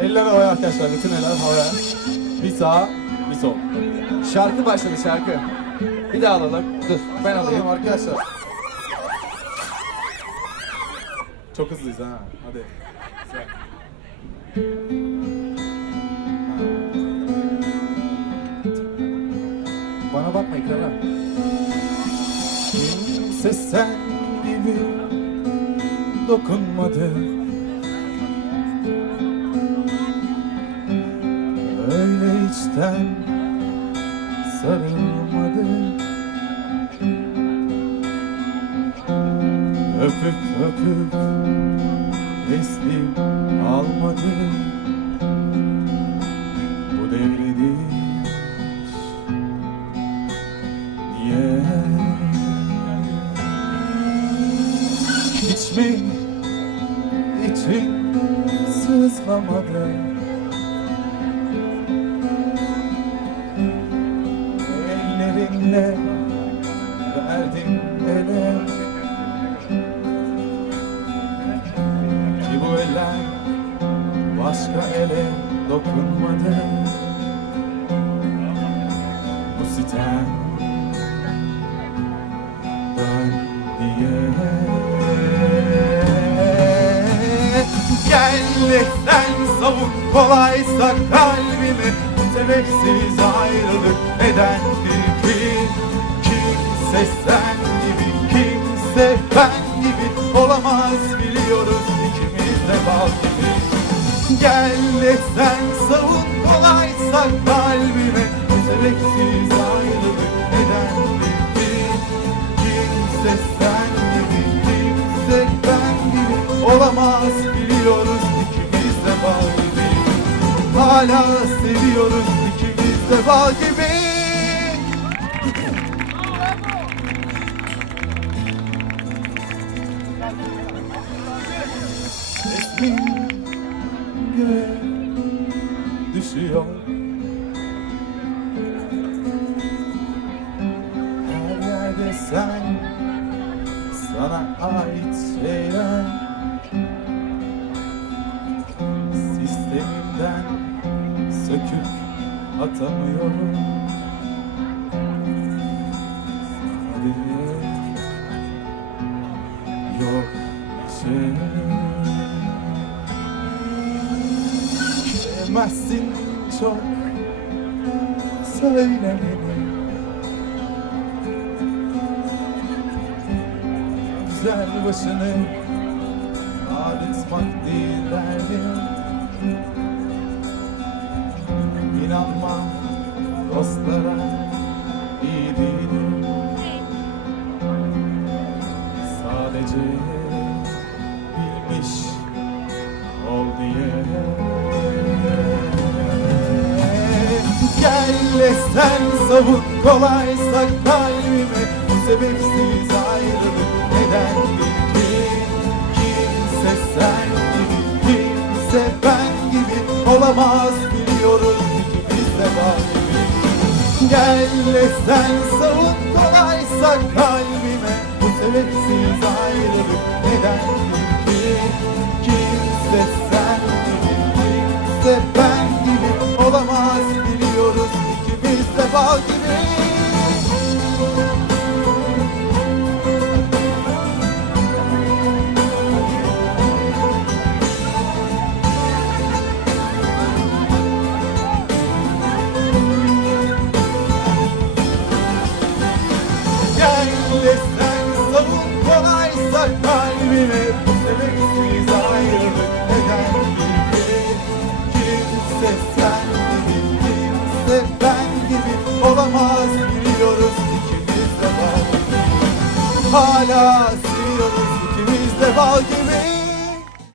Eller havaya arkadaşlar. Bütün eller havaya. Bir sağ, bir sol. Şarkı başladı şarkı. Bir daha alalım. Dur ben alayım. Arkadaşlar. Çok hızlıyız ha. Hadi. Güzel. Bana bakma ekrana. Kimse sen dokunmadı. Öyle içten sarılmadı. Öpüp öpüp teslim almadı. Bu devrediş Niye? Hiç için sızlamadı. Ellerinle verdin ele. Ki bu eller başka ele dokunmadı. Bu sitem Sen savun kolaysa kalbimi. Bu sebepsiz ayrılık nedendir ki Kimse sen gibi kimse ben gibi Olamaz biliyoruz ikimiz de bal gibi Gel sen savun kolaysa kalbime. Bu sebepsiz Hala seviyoruz ikimiz de bal gibi Resmin göğe düşüyor. Her yerde sen sana ait şeyler söküp atamıyorum. Sadece yok şey Sevmezsin çok. Söyle beni. Güzel başını Ağrıtmak değil derdim İnanma dostlara iyi değilim. Sadece bilmiş ol diye. Gel sen savun kolaysa kalbime Bu sebepsiz ayrılık neden ki Kimse sen gibi kimse ben gibi Olamaz Gel sen savun kolaysa kalbime Bu sebepsiz ayrılık neden ki? Kimse sen kimse ben Bu sebepsiz ayrılık Kimse sen gibi kimse ben gibi Olamaz biliyoruz ikimiz de bal Hala